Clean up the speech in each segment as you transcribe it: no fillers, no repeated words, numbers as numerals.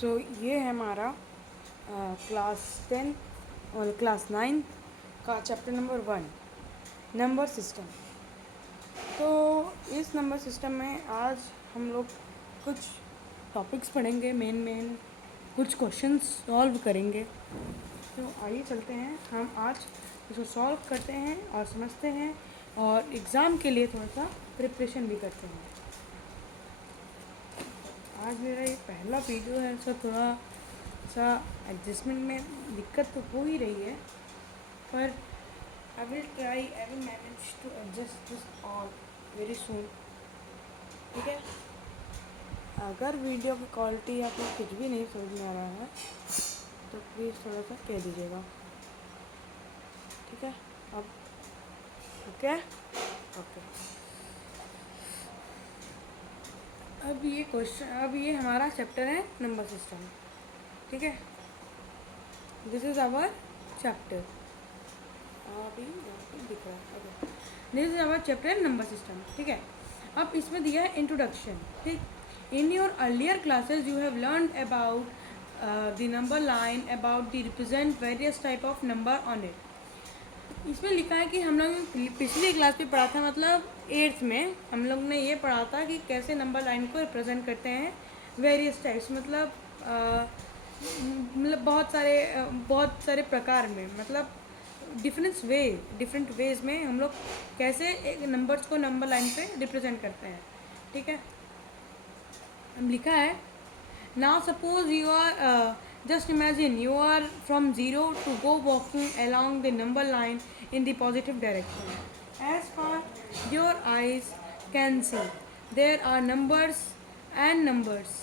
सो ये है हमारा क्लास 10 और क्लास 9 का चैप्टर नंबर 1 नंबर सिस्टम। तो इस नंबर सिस्टम में आज हम लोग कुछ टॉपिक्स पढ़ेंगे, मेन कुछ क्वेश्चंस सॉल्व करेंगे। तो आइए चलते हैं, हम आज इसको सॉल्व करते हैं और समझते हैं और एग्ज़ाम के लिए थोड़ा सा प्रिपरेशन भी करते हैं। आज मेरा ये पहला वीडियो है, तो थोड़ा सा एडजस्टमेंट में दिक्कत तो हो ही रही है, पर I will manage to adjust this all very soon. ठीक है, अगर वीडियो की क्वालिटी या फिर कुछ भी नहीं समझ में आ रहा है तो प्लीज़ थोड़ा सा कह दीजिएगा। ठीक है, अब ओके ओके। अब ये हमारा चैप्टर है नंबर सिस्टम। ठीक है, दिस इज़ आवर चैप्टर। अभी दिख रहा है, okay. This is our chapter number system. ठीक है, अब इसमें दिया है इंट्रोडक्शन। ठीक, in your earlier classes you have learn about the number line, about the represent various type of number on it. इसमें लिखा है कि हम लोग पिछली क्लास में पढ़ा था, मतलब 8th में हम लोग ने ये पढ़ा था कि कैसे नंबर लाइन को रिप्रेजेंट करते हैं वेरियस टाइप्स, मतलब बहुत सारे प्रकार में, मतलब डिफरेंट वेज में हम लोग कैसे एक नंबर्स को नंबर लाइन पे रिप्रेजेंट करते हैं। ठीक है, हम लिखा है now suppose you are just imagine you are from 0 to go walking along the number line in the positive direction. As far your eyes can see, there are numbers and numbers.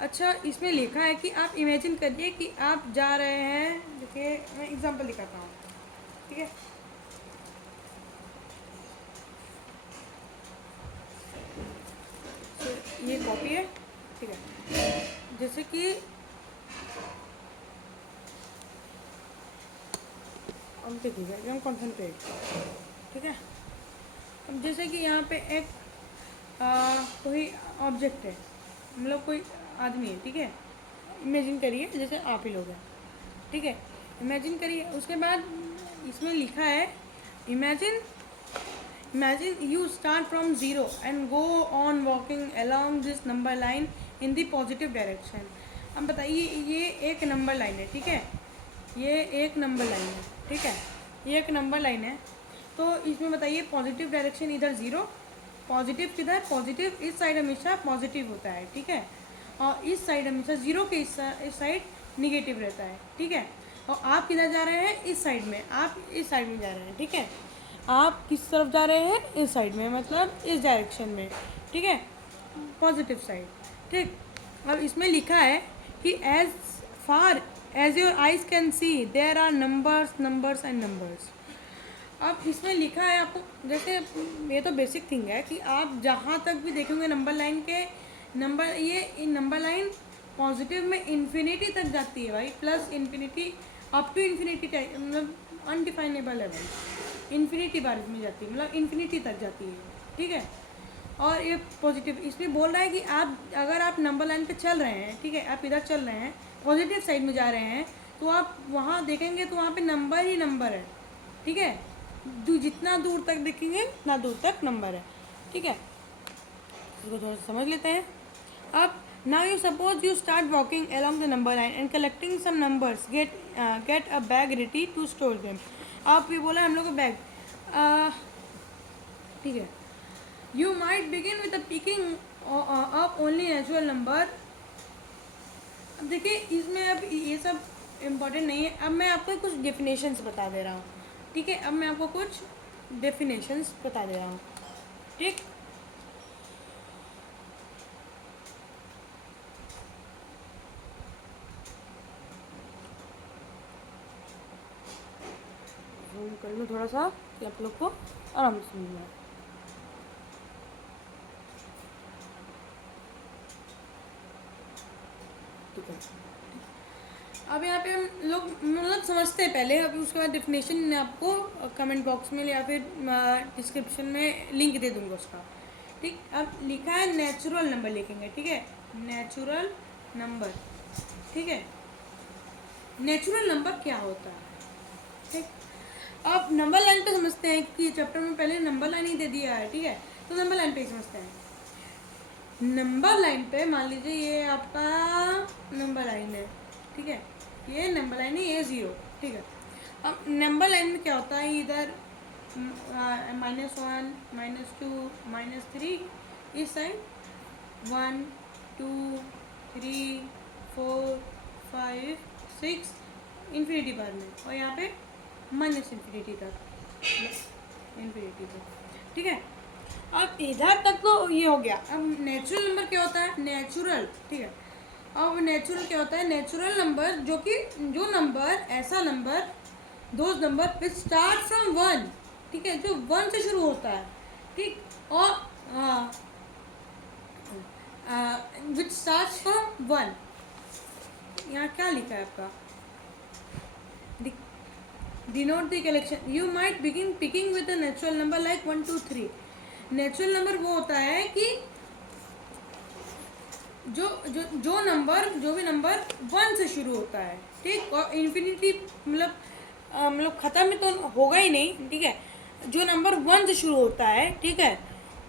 अच्छा, इसमें लिखा है कि आप imagine करिए कि आप जा रहे हैं। देखिए, मैं एग्जांपल दिखाता हूँ। ठीक है, तो ये कॉपी है। ठीक है, जैसे कि अब देखिएगा एकदम कॉन्सेंट्रेट। ठीक है, अब जैसे कि यहाँ पे एक कोई ऑब्जेक्ट है, मतलब कोई आदमी है। ठीक है, इमेजिन करिए जैसे आप ही लोग हैं। ठीक है, इमेजिन करिए। उसके बाद इसमें लिखा है imagine you start from 0 and go on walking along this number line in the positive direction. अब बताइए, ये एक नंबर लाइन है। ठीक है, ये एक नंबर लाइन है। ठीक है, ये एक नंबर लाइन है। तो इसमें बताइए पॉजिटिव डायरेक्शन इधर 0, पॉजिटिव किधर, पॉजिटिव इस साइड हमेशा पॉजिटिव होता है। ठीक है, और इस साइड हमेशा 0 के इस साइड निगेटिव रहता है। ठीक है, और आप किधर जा रहे हैं, इस साइड में, आप इस साइड में जा रहे हैं। ठीक है, आप किस तरफ जा रहे हैं, इस साइड में, मतलब इस डायरेक्शन में। ठीक है, पॉजिटिव साइड। ठीक, अब इसमें लिखा है कि as far as your eyes can see there are numbers and numbers. अब इसमें लिखा है आपको, जैसे ये तो बेसिक थिंग है कि आप जहाँ तक भी देखेंगे नंबर लाइन के नंबर, ये नंबर लाइन पॉजिटिव में इन्फिनिटी तक जाती है भाई, plus infinity up to infinity, मतलब अनडिफाइनेबल है भाई, इन्फिनिटी बार में जाती है, मतलब इन्फिनिटी तक जाती है। ठीक है, और ये पॉजिटिव इसमें बोल रहा है कि आप अगर आप नंबर लाइन पे चल रहे हैं, ठीक है, आप इधर चल रहे हैं, पॉजिटिव साइड में जा रहे हैं, तो आप वहाँ देखेंगे तो वहाँ पे नंबर ही नंबर है। ठीक है, जितना दूर तक देखेंगे उतना दूर तक नंबर है। ठीक है, इसको थोड़ा समझ लेते हैं। अब now you suppose you start walking along the number line and collecting some numbers, get a bag ready to store them. आप ये बोला हम लोग को बैग। ठीक है, you might begin with picking up only natural number. अब देखिए, इसमें अब ये सब इम्पोर्टेंट नहीं है। अब मैं आपको कुछ डेफिनेशंस बता दे रहा हूँ। ठीक है, अब मैं आपको कुछ डेफिनेशंस बता दे रहा हूँ। ठीक, जूम कर लूँ थोड़ा सा कि आप लोग को आराम से समझ में आए। ठीक है, अब यहाँ पे हम लोग मतलब समझते हैं पहले, अब उसके बाद डेफिनेशन आपको कमेंट बॉक्स में या फिर डिस्क्रिप्शन में लिंक दे दूँगा उसका। ठीक, अब लिखा है नेचुरल नंबर लिखेंगे। ठीक है, नेचुरल नंबर, ठीक है। नेचुरल नंबर क्या होता है, ठीक। अब नंबर लाइन पे समझते हैं कि चैप्टर में पहले नंबर लाइन ही दे दिया है, ठीक है। तो नंबर लाइन पे ही समझते हैं। नंबर लाइन पे मान लीजिए ये आपका नंबर लाइन है, ठीक है। ये नंबर लाइन है, ये 0, ठीक है। अब नंबर लाइन में क्या होता है, इधर -1 -2 -3, इस साइड 1 2 3 4 5 6 इन्फिनिटी बार में, और यहाँ पे -इन्फिनिटी तक, इन्फिनिटी तक, ठीक है। अब इधर तक तो ये हो गया। अब नेचुरल नंबर क्या होता है, नेचुरल, ठीक है। अब नेचुरल क्या होता है, नेचुरल नंबर जो नंबर ऐसा number, those number which start from 1, ठीक है, जो 1 से शुरू होता है, ठीक। और विच स्टार्ट फ्रॉम 1, यहाँ क्या लिखा है आपका, denote the collection, you might begin picking with a natural number like 1 2 3। Natural number वो होता है कि जो भी नंबर 1 से शुरू होता है, ठीक। और इन्फिनिटी मतलब ख़त्म तो होगा ही नहीं, ठीक है। जो नंबर 1 से शुरू होता है, ठीक है,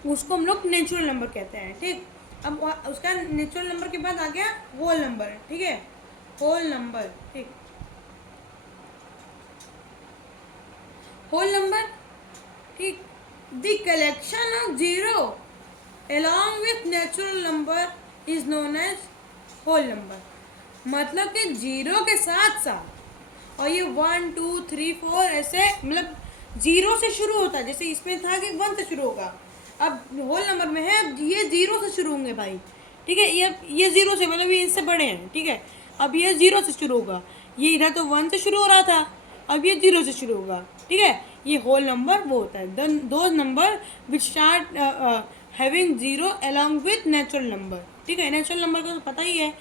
उसको हम लोग नेचुरल नंबर कहते हैं, ठीक। अब उसका नेचुरल नंबर के बाद आ गया होल नंबर, ठीक है, होल नंबर, ठीक। होल नंबर, ठीक। The collection of 0 along with natural number is known as whole number. मतलब कि 0 के साथ साथ, और ये 1 2 3 4 ऐसे, मतलब 0 से शुरू होता है, जैसे इसमें था कि 1 से शुरू होगा। अब होल नंबर में है, अब ये 0 से शुरू होंगे भाई, ठीक है। ये 0 से, मतलब ये इससे बड़े हैं, ठीक है। अब ये 0 से शुरू होगा, ये इधर तो 1 से शुरू हो रहा था, अब ये 0 से शुरू होगा, ठीक है। ये होल नंबर वो होता है, दो number which start having 0 along with natural number, ठीक है। नेचुरल नंबर का तो पता ही है,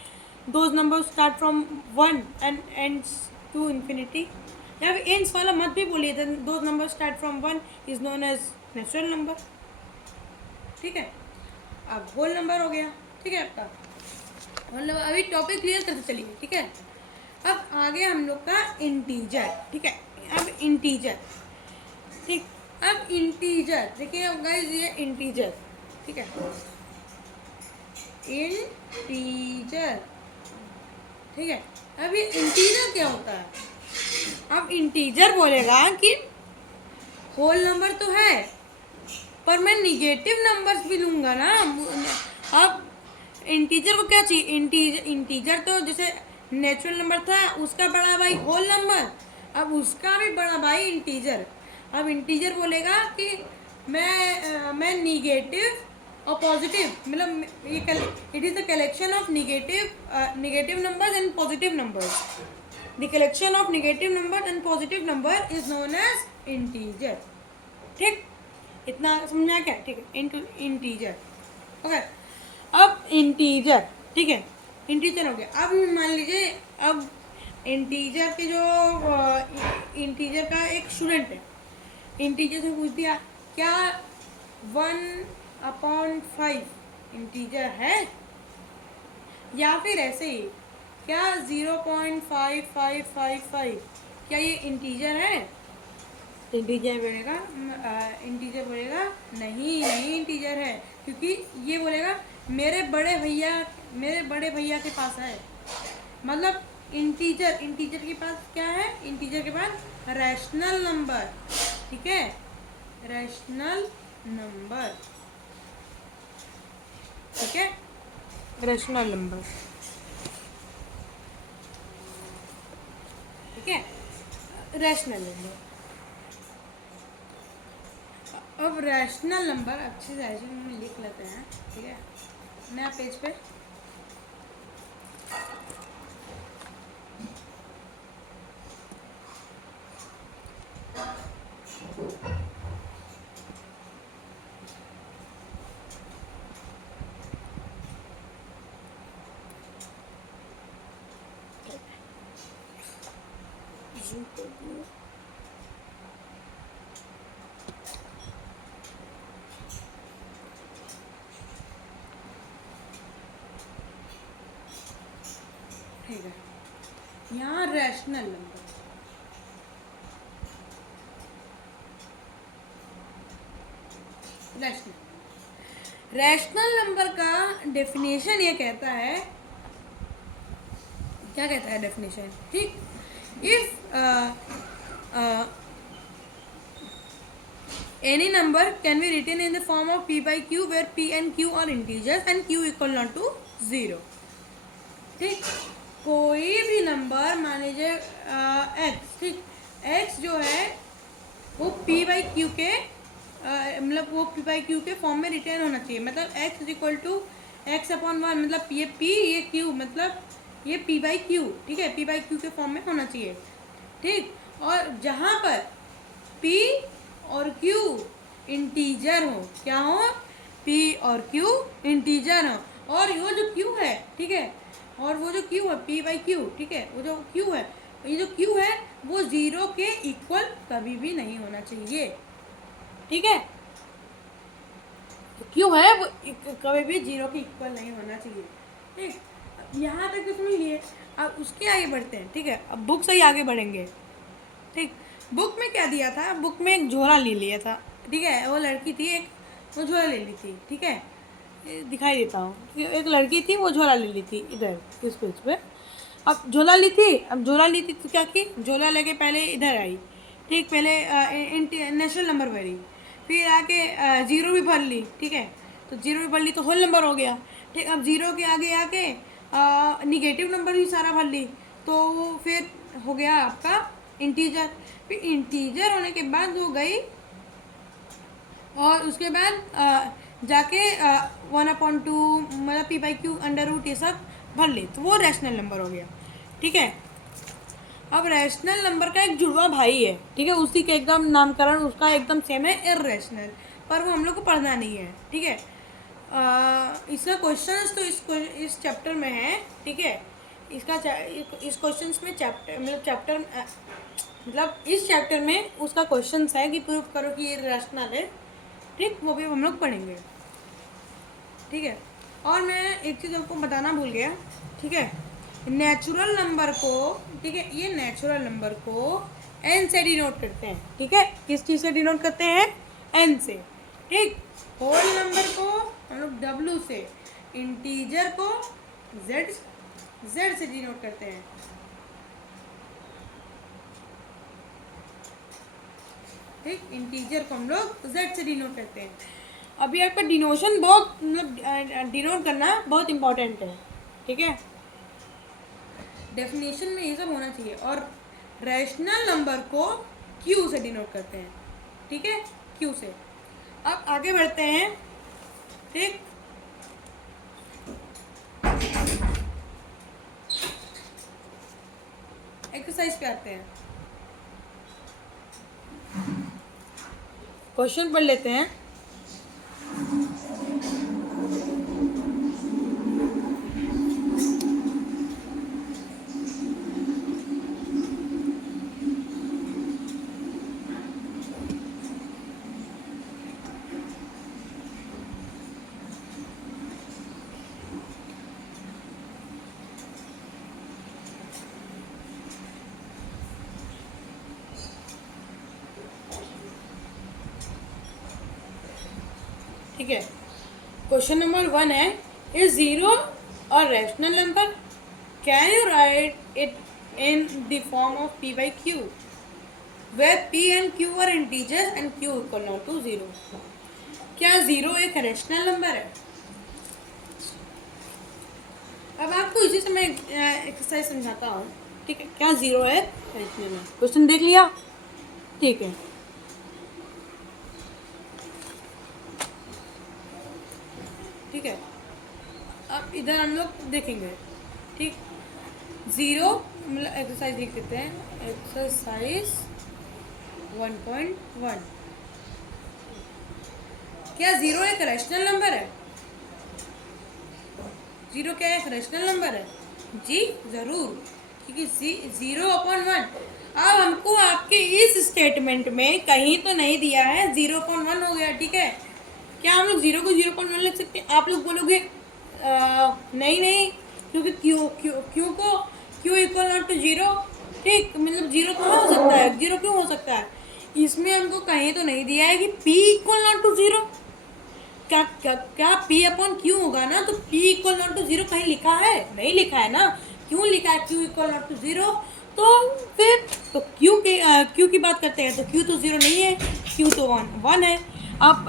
those number start from 1 and ends to infinity. या फिर एंड्स वाला मत भी बोलिए, those number start from 1 is known as natural number, ठीक है। अब होल नंबर हो गया, ठीक है आपका। मतलब अभी टॉपिक क्लियर करते चलिए, ठीक है। अब आगे हम लोग का इंटीजर, ठीक है। अब इंटीजर, ठीक। अब इंटीजर देखिए गाइस, ये इंटीजर, ठीक है, इंटीजर, ठीक है। अब ये इंटीजर क्या होता है, अब इंटीजर बोलेगा कि होल नंबर तो है, पर मैं निगेटिव नंबर्स भी लूँगा ना। अब इंटीजर को क्या चाहिए, इंटीजर तो जैसे नेचुरल नंबर था, उसका बड़ा भाई होल नंबर, अब उसका भी बड़ा भाई इंटीजर। अब इंटीजर बोलेगा कि मैं निगेटिव और पॉजिटिव, मतलब ये it is the collection of negative numbers and positive numbers. The collection of negative number and positive number is known as integer, ठीक। इतना समझ में आ क्या, ठीक है। Integer, okay. अब इंटीजर, ठीक है, इंटीजर हो गया। अब मान लीजिए, अब इंटीजर के जो इंटीजर का एक स्टूडेंट है, इंटीजर से पूछ दिया क्या 1/5 इंटीजर है, या फिर ऐसे ही क्या 0.5555 क्या ये इंटीजर है। इंटीजर बोलेगा नहीं इंटीजर है, क्योंकि ये बोलेगा मेरे बड़े भैया के पास है। मतलब इंटीजर के पास क्या है, इंटीजर के पास रैशनल नंबर, ठीक है, रैशनल नंबर, ठीक है, रैशनल नंबर, ठीक है, रैशनल नंबर। अब रैशनल नंबर अच्छे से ऐसे में लिख लेते हैं, ठीक है, नया पेज पे। ठीक है, यहाँ रैशनल नंबर, रैशनल नंबर का डेफिनेशन ये कहता है, क्या कहता है डेफिनेशन, ठीक, if any number can be written in the form of p by q where p and q are integers and q equal not to 0, ठीक, कोई भी नंबर मान लीजिए x, ठीक, x जो है वो p by q के मतलब वो p by q के फॉर्म में रिटर्न होना चाहिए, मतलब x is equal to x upon one, मतलब ये p ये q, मतलब ये p by q, ठीक है, p by q के फॉर्म में होना चाहिए, ठीक, और जहाँ पर p और q इंटीजर हो, क्या हो, p और q इंटीजर हो, और वो जो q है, ठीक है, और वो जो q है p by q, ठीक है, वो जो q है, ये जो q है वो 0 के इक्वल कभी भी नहीं होना चाहिए, ठीक है, q है वो कभी भी 0 के इक्वल नहीं होना चाहिए, ठीक, यहाँ तक तो समझ लिए। अब उसके आगे बढ़ते हैं, ठीक है, अब बुक से ही आगे बढ़ेंगे, ठीक, बुक में क्या दिया था, बुक में एक झोला ले लिया था, ठीक है, वो लड़की थी एक, वो झोला ले ली थी, ठीक है, दिखाई देता हूँ, एक लड़की थी वो झोला ले ली थी इधर इस पेज पे, अब झोला ली थी, तो क्या की, झोला लेके पहले इधर आई, ठीक, पहले नेशनल नंबर भरी, फिर आके जीरो भी भर ली, ठीक है, तो जीरो भी भर ली तो होल नंबर हो गया, ठीक, अब जीरो के आगे आके निगेटिव नंबर भी सारा भर ली, तो वो फिर हो गया आपका इंटीजर, फिर इंटीजर होने के बाद वो गई और उसके बाद जाके 1/2 मतलब p by q under root ये सब भर ली, तो वो रैशनल नंबर हो गया, ठीक है। अब रैशनल नंबर का एक जुड़वा भाई है, ठीक है, उसी के एकदम नामकरण उसका एकदम सेम है, इररेशनल, पर वो हम लोग को पढ़ना नहीं है, ठीक है। इसका क्वेश्चंस तो इस चैप्टर में है, ठीक है, इस क्वेश्चंस में मतलब इस चैप्टर में उसका क्वेश्चंस है कि प्रूव करो कि ये रैशनल है, ठीक, वो भी हम लोग पढ़ेंगे, ठीक है। और मैं एक चीज़ आपको बताना भूल गया, ठीक है, नेचुरल नंबर को, ठीक है, ये नेचुरल नंबर को n से डिनोट करते हैं, ठीक है, किस चीज़ से डिनोट करते हैं, n से, ठीक, होल नंबर को हम लोग w से, इंटीजर को z से डिनोट करते हैं, ठीक, इंटीजर को हम लोग z से डिनोट करते हैं। अभी आपका डिनोशन बहुत मतलब डिनोट करना बहुत इम्पोर्टेंट है, ठीक है, डेफिनेशन में ये सब होना चाहिए। और रैशनल नंबर को q से डिनोट करते हैं, ठीक है, q से। अब आगे बढ़ते हैं, ठीक, एक्सरसाइज पे आते हैं, क्वेश्चन पढ़ लेते हैं। ठीक है, क्वेश्चन नंबर 1 है, इज 0 और rational number, can you right it in the form of p by q where p and q are integers and q equal not to 0। क्या 0 एक रैशनल नंबर है? अब आपको इसी से मैं एक्सरसाइज समझाता हूँ, ठीक है, क्या 0 है रैशनल नंबर, क्वेश्चन देख लिया, ठीक है, ठीक है, अब इधर हम लोग देखेंगे, ठीक, 0 मतलब एक्सरसाइज लिख देते हैं, एक्सरसाइज 1.1, क्या 0 एक रैशनल नंबर है? 0 क्या एक रैशनल नंबर है? जी ज़रूर, क्योंकि 0/1, अब हमको आपके इस स्टेटमेंट में कहीं तो नहीं दिया है 0/1 हो गया, ठीक है, क्या हम लोग 0 को 0/1 लिख सकते हैं? आप लोग बोलोगे नहीं, क्योंकि क्यू को Q equal not to zero, ठीक, मतलब जीरो कहाँ हो सकता है, जीरो क्यों हो सकता है, इसमें हमको कहीं तो नहीं दिया है कि P equal not to zero, क्या क्या क्या P अपॉन क्यू होगा ना, तो P equal not to zero कहीं लिखा है, नहीं लिखा है ना, क्यों लिखा है Q equal not to zero, तो फिर तो Q की बात करते हैं तो Q तो जीरो नहीं है, Q तो वन है। अब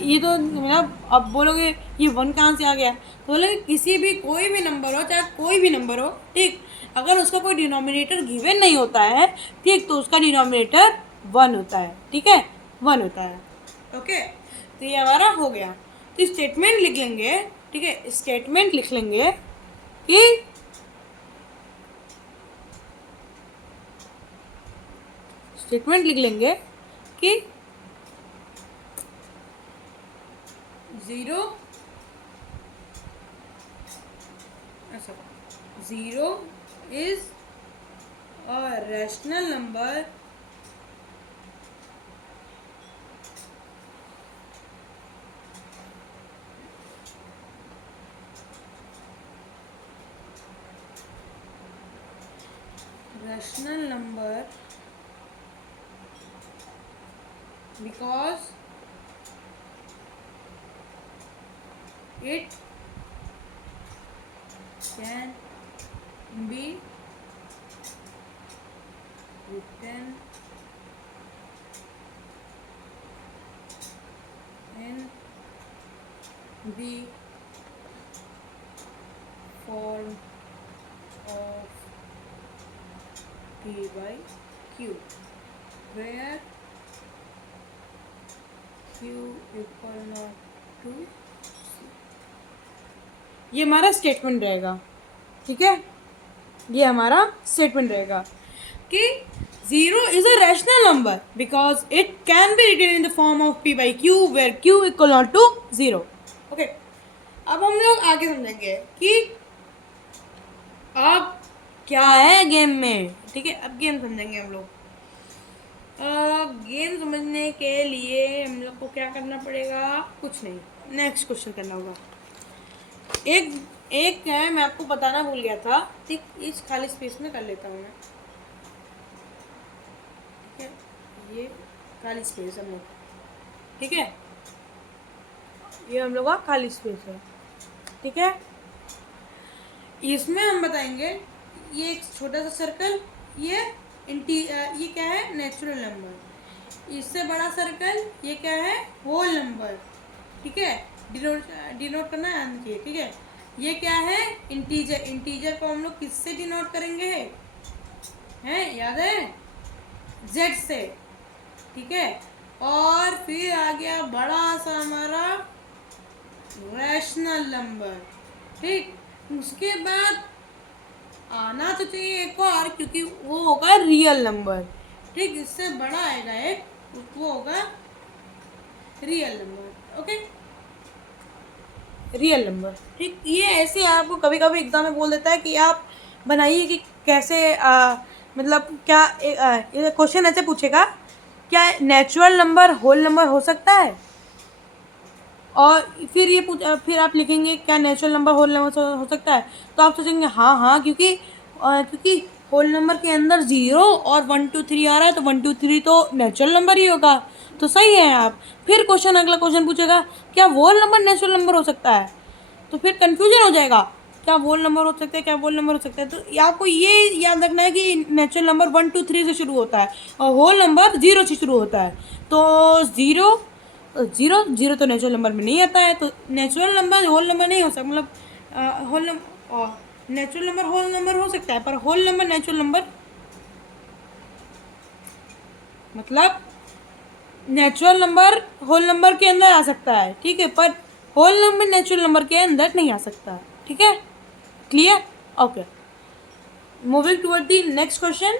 ये तो मतलब अब बोलोगे ये वन कहाँ से आ गया, तो बोलोगे किसी भी कोई भी नंबर हो, चाहे कोई भी नंबर हो, ठीक, अगर उसका कोई डिनोमिनेटर गिवन नहीं होता है, ठीक, तो उसका डिनोमिनेटर वन होता है, ठीक है, वन होता है। ओके, तो ये हमारा हो गया। तो स्टेटमेंट लिख लेंगे, ठीक है, स्टेटमेंट लिख लेंगे कि स्टेटमेंट लिख लेंगे कि जीरो, ऐसा, zero is a rational number because it can be written in the form of P by Q, where Q equal not to, ये हमारा स्टेटमेंट रहेगा, ठीक है, ये हमारा स्टेटमेंट रहेगा कि zero is a rational number because it can be written in the form of P by Q where Q equal not to zero. Okay, अब हम लोग आगे समझेंगे कि अब क्या है गेम में, ठीक है, अब गेम समझेंगे हम लोग। गेम समझने के लिए हम लोग को क्या करना पड़ेगा, कुछ नहीं, नेक्स्ट क्वेश्चन करना होगा। एक एक है, मैं आपको बताना भूल गया था, ठीक, इस खाली स्पेस में कर लेता हूँ मैं, ठीक है, ये खाली स्पेस हम लोग, ठीक है, ये हम लोग का खाली स्पेस है, ठीक है, इसमें हम बताएंगे ये एक छोटा सा सर्कल, ये ये क्या है, नेचुरल नंबर, इससे बड़ा सर्कल ये क्या है, होल नंबर, ठीक है, डिनोट करना है याद रखिए, ठीक है, ये क्या है, इंटीजर, इंटीजर को हम लोग किससे डिनोट करेंगे, हैं याद है, जेड से, ठीक है, और फिर आ गया बड़ा सा हमारा रैशनल नंबर, ठीक, उसके बाद आना तो चाहिए एक और, क्योंकि वो होगा रियल नंबर, ठीक, इससे बड़ा आएगा एक, वो होगा real number, okay, real number, ठीक, ये ऐसे आपको कभी कभी एग्जाम में बोल देता है कि आप बनाइए कि कैसे मतलब क्या क्वेश्चन ऐसे पूछेगा, क्या नेचुरल नंबर होल नंबर हो सकता है, और फिर फिर आप लिखेंगे क्या नेचुरल नंबर होल नंबर हो सकता है, तो आप सोचेंगे हाँ हाँ, क्योंकि होल नंबर के अंदर जीरो और 1 2 3 आ रहा है, तो 1 2 3 तो नेचुरल नंबर ही होगा, तो सही है आप। फिर अगला क्वेश्चन पूछेगा क्या वोल नंबर नेचुरल नंबर हो सकता है, तो फिर कन्फ्यूजन हो जाएगा, क्या वोल नंबर हो सकता है, क्या वोल नंबर हो सकता है, तो आपको ये याद रखना है कि नेचुरल नंबर 1 2 3 से शुरू होता है और होल नंबर जीरो से शुरू होता है, तो जीरो जीरो जीरो तो नेचुरल नंबर में नहीं आता है, तो नेचुरल नंबर होल नंबर नहीं हो सकता, मतलब whole number, natural number whole number हो सकता है, पर होल नंबर नेचुरल नंबर, मतलब नेचुरल नंबर होल नंबर के अंदर आ सकता है, ठीक है, पर होल नंबर नेचुरल नंबर के अंदर नहीं आ सकता, ठीक है, clear, okay, moving toward the next question,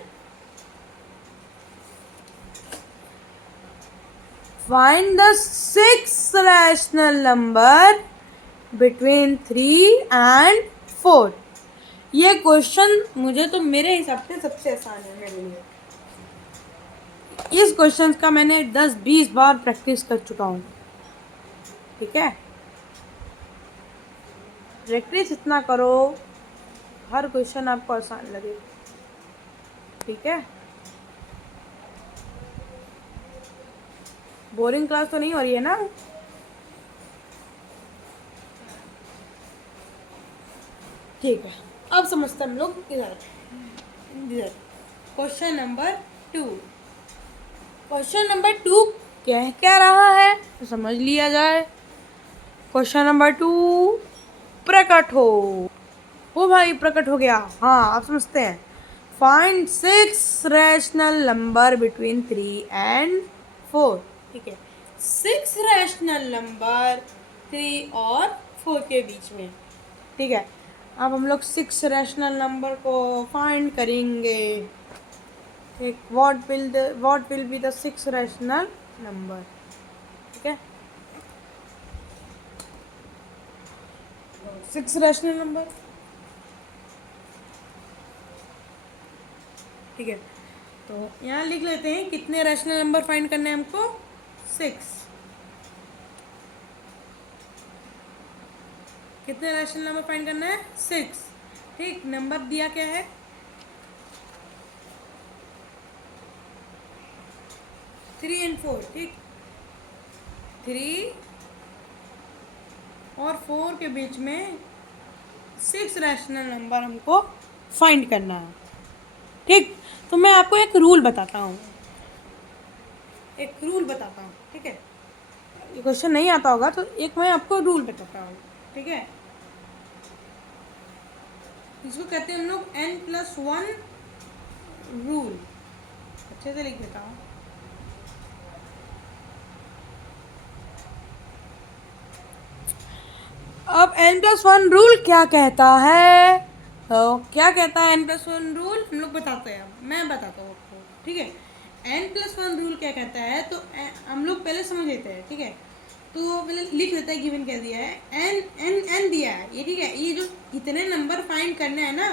find the sixth rational number between 3 and 4। ये क्वेश्चन मुझे तो मेरे हिसाब से सबसे आसान है मेरे लिए, इस क्वेश्चन का मैंने 10-20 बार प्रैक्टिस कर चुका हूँ, ठीक है, प्रैक्टिस इतना करो हर क्वेश्चन आपको आसान लगेगा, ठीक है। बोरिंग क्लास तो नहीं हो रही है ना? ठीक है, अब समझते हैं हम लोग इधर इधर क्वेश्चन नंबर 2। क्वेश्चन नंबर 2 कह क्या रहा है तो समझ लिया जाए। क्वेश्चन नंबर 2, प्रकट हो। ओ भाई प्रकट हो गया। हाँ आप समझते हैं। Find 6 rational number between 3 and 4। ठीक है, 6 रैशनल नंबर 3 और 4 के बीच में। ठीक है, अब हम लोग 6 रैशनल नंबर को फाइंड करेंगे। एक what will be the 6 rational number. ठीक है, 6 रैशनल नंबर। ठीक है, तो यहाँ लिख लेते हैं कितने रैशनल नंबर फाइंड करने हैं हमको। 6। कितने रैशनल नंबर फाइंड करना है? 6। ठीक, नंबर दिया क्या है? 3 एंड 4। ठीक, 3 और 4 के बीच में 6 रैशनल नंबर हमको फाइंड करना है। ठीक, तो मैं आपको एक रूल बताता हूँ। ठीक है, ये क्वेश्चन नहीं आता होगा तो एक मैं आपको रूल बताता हूँ। ठीक है, इसको कहते हैं हम लोग n+1 रूल। अच्छे से लिख देता हूँ। अब n+1 रूल क्या कहता है? तो क्या कहता है n+1 रूल? हम लोग बताते हैं, मैं बताता हूँ आपको। ठीक है, n+1 रूल क्या कहता है तो हम लोग पहले समझ लेते हैं। ठीक है, तो पहले लिख लेते हैं गिवन क्या दिया है। n दिया है ये। ठीक है, ये जो इतने नंबर फाइंड करने हैं ना,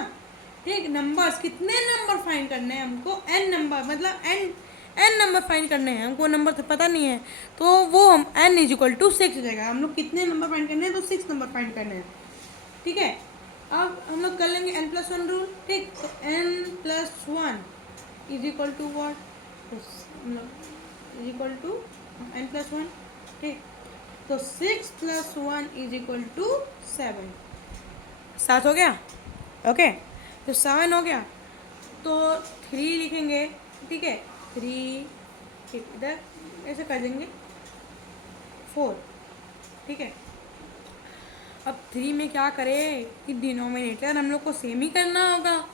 ठीक, नंबर्स कितने नंबर फाइंड करने हैं हमको, n नंबर मतलब n नंबर फाइंड करने हैं हमको। नंबर तो पता नहीं है तो वो हम n=6 हो जाएगा। हम लोग कितने नंबर फाइंड करने हैं तो 6 नंबर फाइंड करने हैं। ठीक है, अब हम लोग कर लेंगे n+1 रूल। ठीक, तो n+1 = व्हाट, n+1। ठीक, तो 6 + 1 = 7। 7 हो गया। ओके, तो 7 हो गया तो 3 लिखेंगे। ठीक है, 3, ठीक, इधर ऐसे कर देंगे 4। ठीक है, अब 3 में क्या करें कि डिनोमिनेटर हम लोग को सेम ही करना होगा।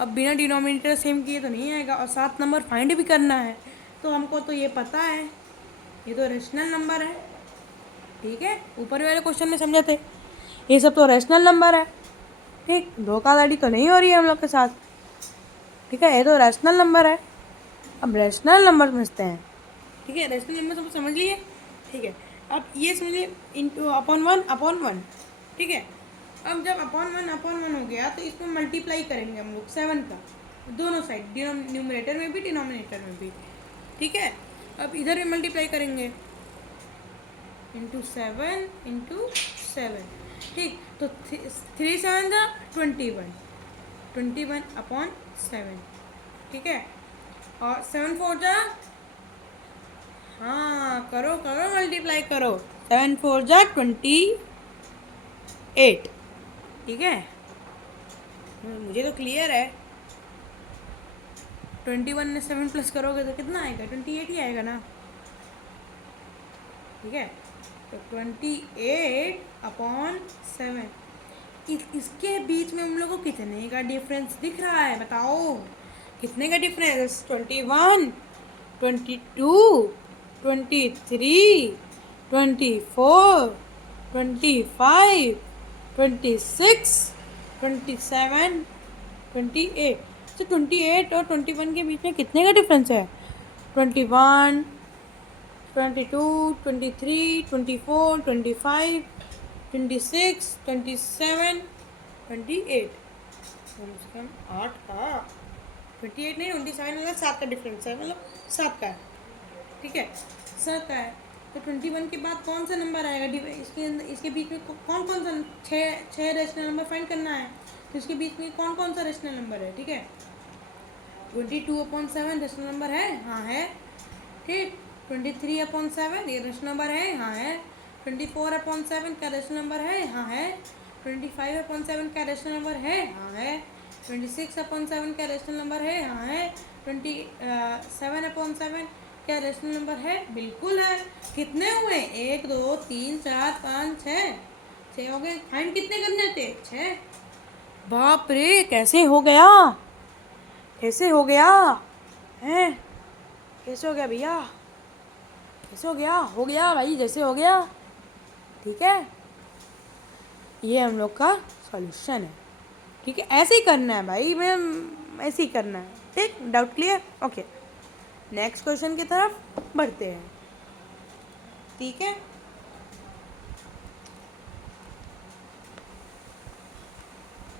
अब बिना डिनोमिनेटर सेम किए तो नहीं आएगा, और 7 नंबर फाइंड भी करना है। तो हमको तो ये पता है, ये तो रेशनल नंबर है। ठीक है, ऊपर वाले क्वेश्चन में समझे थे, ये सब तो रेशनल नंबर है। ठीक, धोखाधड़ी तो नहीं हो रही है हम लोग के साथ। ठीक है, ये तो रैशनल नंबर है। अब रैशनल नंबर समझते हैं। ठीक है, रैशनल नंबर सब समझ लिए। ठीक है, अब ये समझिए इंटू अपॉन 1। ठीक है, अब जब अपॉन 1 हो गया तो इसको मल्टीप्लाई करेंगे हम लोग 7 का, दोनों साइड, न्यूमरेटर में भी डिनोमिनेटर में भी। ठीक है, अब इधर भी मल्टीप्लाई करेंगे ×7 ठीक, तो 3 7 जा 21 ठीक है, और 7 4 जा, हाँ करो करो मल्टीप्लाई करो, 7 4 जा 28। ठीक है, मुझे तो क्लियर है। 21 में 7 प्लस करोगे तो कितना आएगा? 28 ही आएगा ना। ठीक है, तो 28/7। इसके बीच में हम लोग को कितने का डिफरेंस दिख रहा है बताओ? कितने का डिफरेंस? 21, 22, 23, 24, 25, 26, 27, 28। तो 28 और 21 के बीच में कितने का डिफरेंस है? 21, 22, 23, 24, 25, 26, 27, 28। कम से कम 8 का, 28 नहीं 27 मतलब 7 का डिफरेंस है, मतलब 7 का है। ठीक है, 7 का है। तो 21 के बाद कौन सा नंबर आएगा? इसके अंदर, इसके बीच में कौन कौन सा छः रैशनल नंबर फाइंड करना है। तो इसके बीच में कौन कौन सा रेशनल नंबर है, ठीक है। 22/7 रेशनल नंबर है, हाँ है, ठीक। 23/7 ये रेशनल नंबर है, हाँ है। 24/7 का रेशनल नंबर है, हाँ है। 25/7 का रेशनल नंबर है, हाँ है। 26/7 का रेशनल नंबर है, हाँ है। 27/7 क्या रेशनल नंबर है, बिल्कुल है। कितने हुए, 1 2 3 4 5 6, 6 हो गए। फाइंड कितने करने थे, 6। बाप रे, कैसे हो गया, कैसे हो गया हैं, कैसे हो गया भैया, कैसे हो गया भाई, जैसे हो गया, ठीक है। ये हम लोग का सॉल्यूशन है, ठीक है। ऐसे ही करना है भाई मैम, ऐसे ही करना है, ठीक। Doubt clear, okay. Next question की तरफ बढ़ते हैं, ठीक है।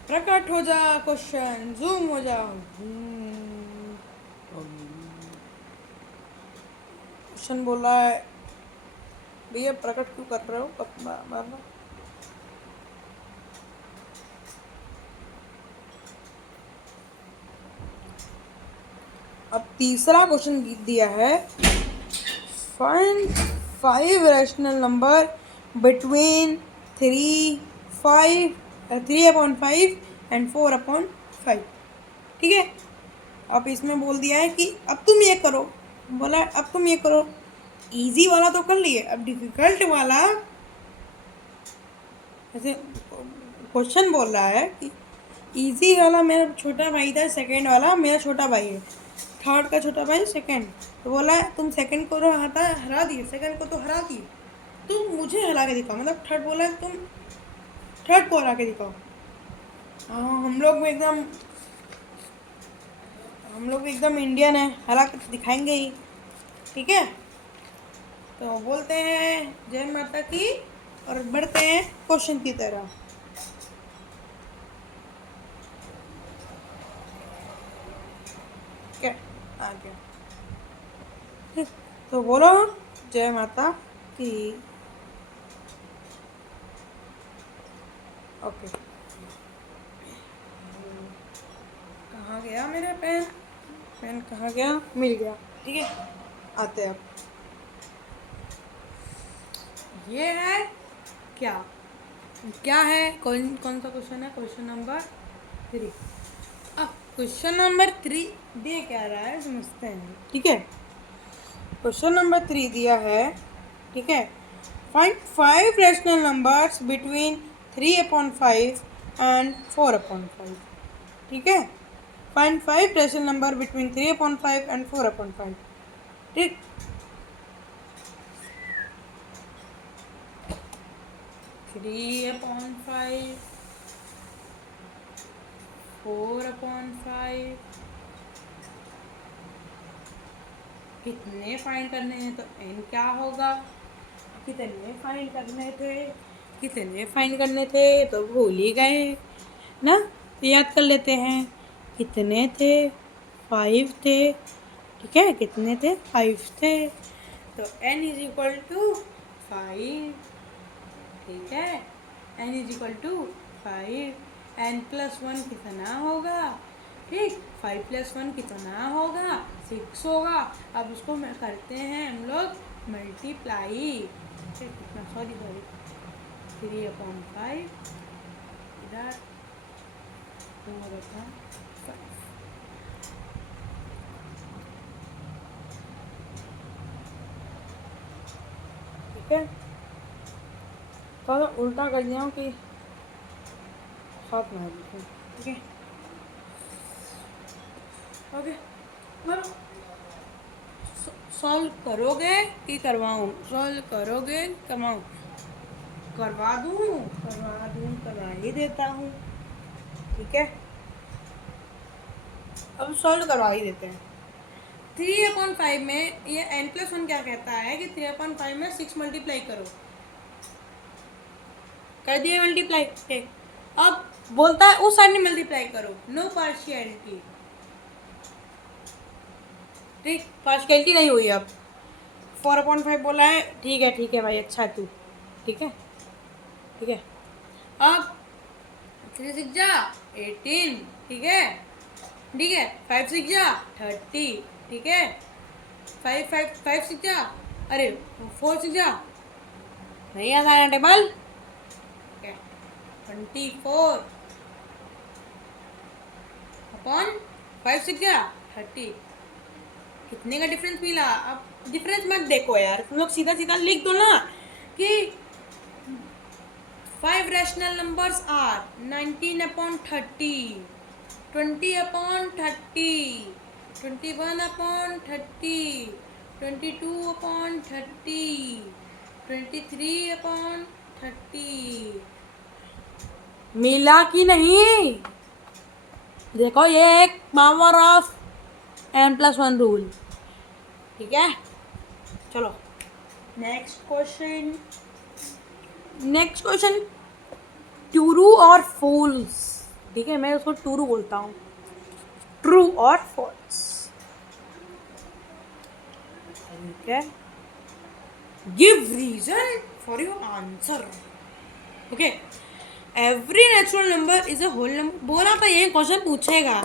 प्रकट हो जा क्वेश्चन, जूम हो जा। क्वेश्चन बोला है भैया, प्रकट क्यों कर रहे हो बार। अब तीसरा क्वेश्चन दिया है, find 5 rational number between 3/5 and 4/5, ठीक है। अब इसमें बोल दिया है कि अब तुम ये करो, बोला अब तुम ये करो। इजी वाला तो कर लिए, अब डिफिकल्ट वाला, ऐसे क्वेश्चन बोल रहा है कि इजी वाला मेरा छोटा भाई था, सेकंड वाला मेरा छोटा भाई है, थर्ड का छोटा भाई सेकंड। तो बोला है तुम सेकंड को तो हरा दिए, सेकंड को तो हरा दिए, तुम मुझे हरा के दिखाओ, मतलब थर्ड बोला है तुम थर्ड को हरा के दिखाओ। हाँ, हम लोग एकदम इंडियन है, हरा के दिखाएंगे ही, ठीक है। तो बोलते हैं जय माता की, और बढ़ते हैं क्वेश्चन की तरफ। क्या आ गया, तो बोलो जय माता की, ओके। कहाँ गया मेरा पेन, पेन कहाँ गया, मिल गया, ठीक है। आते हैं अब, ये है क्या, क्या है, कौन कौन सा क्वेश्चन है, क्वेश्चन नंबर 3। अब क्वेश्चन नंबर 3 दे क्या रहा है समझते हैं, ठीक है। क्वेश्चन नंबर 3 दिया है, ठीक है। Find 5 rational numbers between 3/5 and 4/5, ठीक है। Find 5 rational number between 3/5 and 4/5, ठीक। 3/5, 4/5, कितने फाइंड करने हैं, तो n क्या होगा, कितने फाइंड करने थे, कितने फाइंड करने थे, तो भूल ही गए ना, तो याद कर लेते हैं। कितने थे, 5 थे, ठीक है। कितने थे, 5 थे, तो n इज इक्वल टू 5, ठीक है। n is equal to 5, n+1 कितना होगा, ठीक। 5+1 कितना होगा, 6 होगा। अब उसको करते हैं हम लोग मल्टीप्लाई, कितना, सॉरी 3/5 इधर 4/5, ठीक है। थोड़ा उल्टा कर दिया हूँ कि साथ में लिखूँ, ठीक है, ओके। मतलब सॉल्व करोगे कि करवाऊँ, सॉल्व करोगे करवाऊँ, करवा ही देता हूँ, ठीक है। अब सॉल्व करवा ही देते हैं। 3/5 में ये n+1 क्या कहता है कि 3/5 में 6 मल्टीप्लाई करो, कर दिए मल्टीप्लाई। अब बोलता है उस साइड में मल्टीप्लाई करो, नो पार्शियलिटी, ठीक। पार्शियलिटी नहीं हुई। अब 4/5 बोला है, ठीक है भाई, अच्छा है तू, ठीक है, ठीक है। अब 3 6 जा 18, ठीक है, ठीक है। 5 6 जा 30, ठीक है। 5 6 जा, अरे 4 6 जा, नहीं आता है टेबल, ठीक है। 24 अपॉन 5 6 जा 30, कितने का डिफरेंस मिला? अब डिफरेंस मत देखो यार, तुम लोग सीधा सीधा लिख दो ना कि 5 rational numbers are 19 upon 30, 20 upon 30, 21 upon 30, 22 upon 30, 23 upon 30। मिला कि नहीं? देखो ये एक पावर ऑफ n+1 रूल, ठीक है। चलो नेक्स्ट क्वेश्चन ट्रू और फॉल्स, ठीक है, मैं उसको ट्रू बोलता हूँ, ट्रू और फॉल्स, ठीक है। Give reason for your answer, okay. Every natural number is a whole number, बोला था ये क्वेश्चन पूछेगा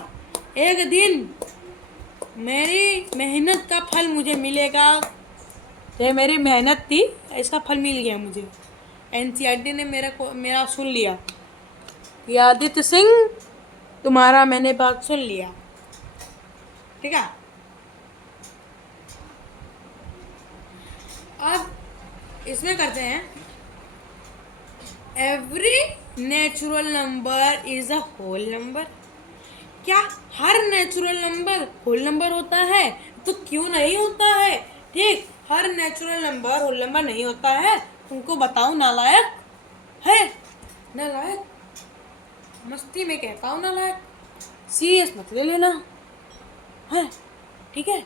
एक दिन, मेरी मेहनत का फल मुझे मिलेगा। ये मेरी मेहनत थी, इसका फल मिल गया मुझे। एनसीईआरटी ने मेरा सुन लिया कि आदित्य सिंह तुम्हारा मैंने बात सुन लिया, ठीक है। अब इसमें करते हैं, every natural number is a whole number. क्या हर नेचुरल नंबर होल नंबर होता है? तो क्यों नहीं होता है? ठीक, हर नेचुरल नंबर होल नंबर नहीं होता है, तुमको बताऊं नालायक है, नालायक, मस्ती में कहता हूँ नालायक, सीरियस मत ले लेना है, ठीक है,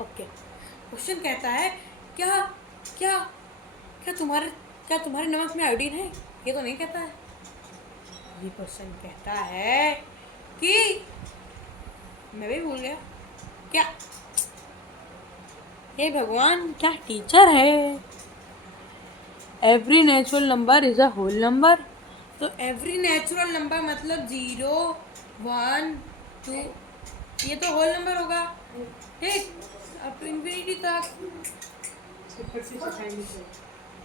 ओके। क्वेश्चन कहता है क्या क्या क्या तुम्हारे नमक में आयोडीन है? ये तो नहीं कहता है। ये क्वेश्चन कहता है कि मैं भी भूल गया क्या, ये भगवान क्या टीचर है। Every natural number is a whole number, तो एवरी नेचुरल नंबर मतलब 0 1 2, ये तो होल नंबर होगा, ठीक। अब इंफिनिटी तक,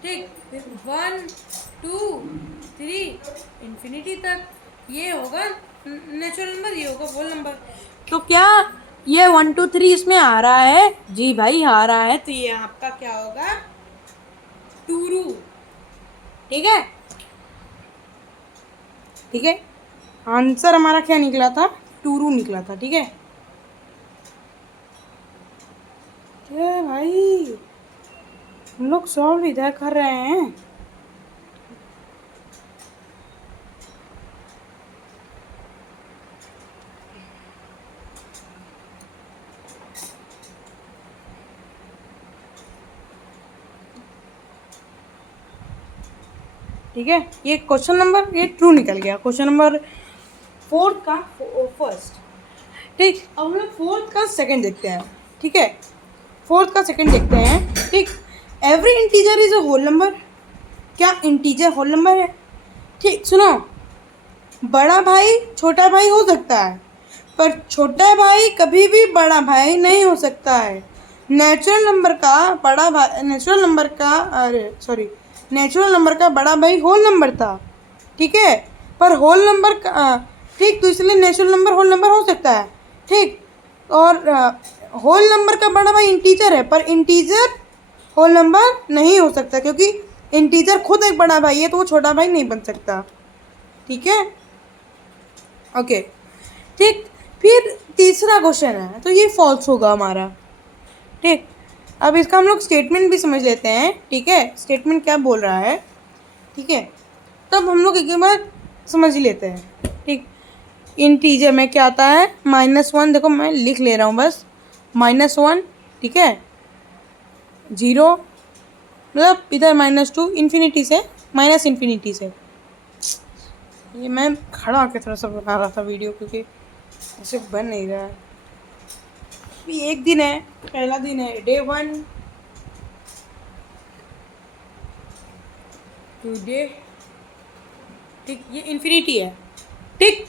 ठीक, 1 2 3 इंफिनिटी तक, ये होगा नेचुरल नंबर, ये होगा होल नंबर। तो क्या ये 1 2 3 इसमें आ रहा है? जी भाई आ रहा है, तो ये आपका क्या होगा? टूरू, ठीक है, ठीक है। आंसर हमारा क्या निकला था? टूरू निकला था, ठीक है। भाई हम लोग सॉल्व इधर कर रहे हैं, ठीक है। ये क्वेश्चन नंबर ये ट्रू निकल गया, क्वेश्चन नंबर 4 का फर्स्ट, ठीक। अब हम लोग 4 का सेकंड देखते हैं, ठीक है। 4 का सेकंड देखते हैं, ठीक। Every integer is a whole number, क्या इंटीजर होल नंबर है? ठीक, सुनो, बड़ा भाई छोटा भाई हो सकता है, पर छोटा भाई कभी भी बड़ा भाई नहीं हो सकता है। नेचुरल नंबर का बड़ा भाई, नेचुरल नंबर का, अरे सॉरी, नेचुरल नंबर का बड़ा भाई होल नंबर था, ठीक है, पर होल नंबर का, ठीक, तो इसलिए नेचुरल नंबर होल नंबर हो सकता है, ठीक। और होल नंबर का बड़ा भाई इंटीजर है, पर इंटीजर होल नंबर नहीं हो सकता, क्योंकि इंटीजर खुद एक बड़ा भाई है, तो वो छोटा भाई नहीं बन सकता, ठीक है, ओके, ठीक। फिर तीसरा क्वेश्चन है, तो ये फॉल्स होगा हमारा, ठीक। अब इसका हम लोग स्टेटमेंट भी समझ लेते हैं, ठीक है, स्टेटमेंट क्या बोल रहा है, ठीक है। तब हम लोग एक बार समझ ही लेते हैं, ठीक। इंटीजर में क्या आता है? -1, देखो मैं लिख ले रहा हूँ बस, -1, ठीक है, 0, मतलब इधर -2, इन्फिनिटी से, माइनस इन्फिनिटी से। ये मैं खड़ा होकर थोड़ा सा बना रहा था वीडियो, क्योंकि ऐसे बन नहीं रहा है। अभी एक दिन है, पहला दिन है, डे 1, टुडे, ठीक, ये इन्फिनिटी है, ठीक।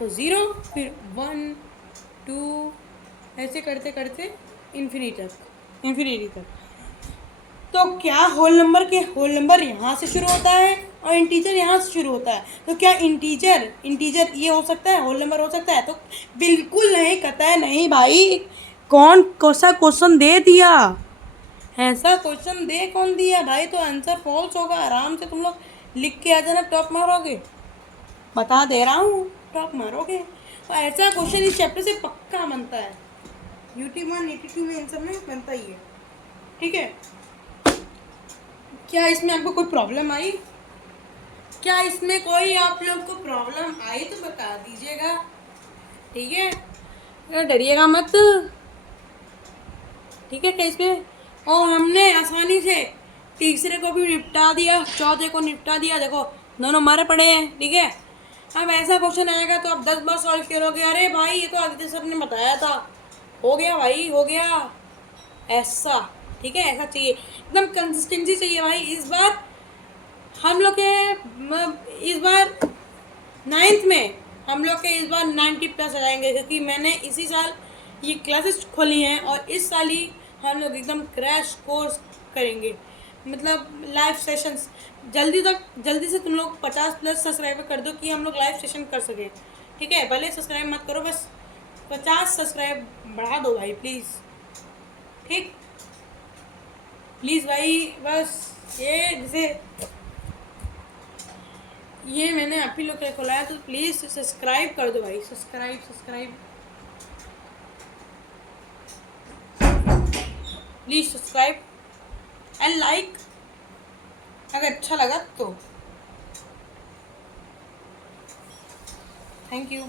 तो 0 फिर 1 2 ऐसे करते करते इन्फिनिटी तक। तो क्या होल नंबर यहाँ से शुरू होता है और इंटीजर यहाँ से शुरू होता है, तो क्या इंटीजर ये हो सकता है, होल नंबर हो सकता है? तो बिल्कुल नहीं, कतई नहीं भाई। कौन सा क्वेश्चन दे दिया? ऐसा क्वेश्चन दे कौन दिया भाई? तो आंसर फॉल्स होगा। आराम से तुम लोग लिख के आ जाना, टॉप मारोगे, बता दे रहा हूँ, टॉप मारोगे। और ऐसा क्वेश्चन इस चैप्टर से पक्का बनता है, यूटी 1 82 में इन सब में बनता ही है। ठीक है, क्या इसमें आपको कोई प्रॉब्लम आई? क्या इसमें कोई आप लोग को प्रॉब्लम आई तो बता दीजिएगा, ठीक है, डरिएगा मत, ठीक है। क्या इसमें, और हमने आसानी से तीसरे को भी निपटा दिया, चौथे को निपटा दिया, देखो दोनों मारे पड़े हैं, ठीक है। अब ऐसा क्वेश्चन आएगा तो आप 10 बार सॉल्व करोगे, अरे भाई ये तो आदित्य सर ने बताया था, हो गया भाई, हो गया, ऐसा, ठीक है। ऐसा चाहिए, एकदम कंसिस्टेंसी चाहिए भाई। इस बार हम लोग के इस बार 9th में हम लोग के इस बार 90+ आ जाएंगे, क्योंकि मैंने इसी साल ये क्लासेस खोली हैं और इस साल ही हम लोग एकदम क्रैश कोर्स करेंगे, मतलब लाइव सेशंस। जल्दी से तुम लोग 50+ सब्सक्राइबर कर दो कि हम लोग लाइव सेशन कर सकें, ठीक है। भले सब्सक्राइब मत करो, बस 50 सब्सक्राइब बढ़ा दो भाई प्लीज़, ठीक, प्लीज़ भाई। बस ये जैसे ये मैंने आप ही लोग के खोला है, तो प्लीज़ सब्सक्राइब कर दो भाई, subscribe please, subscribe and like अगर अच्छा लगा तो। Thank you.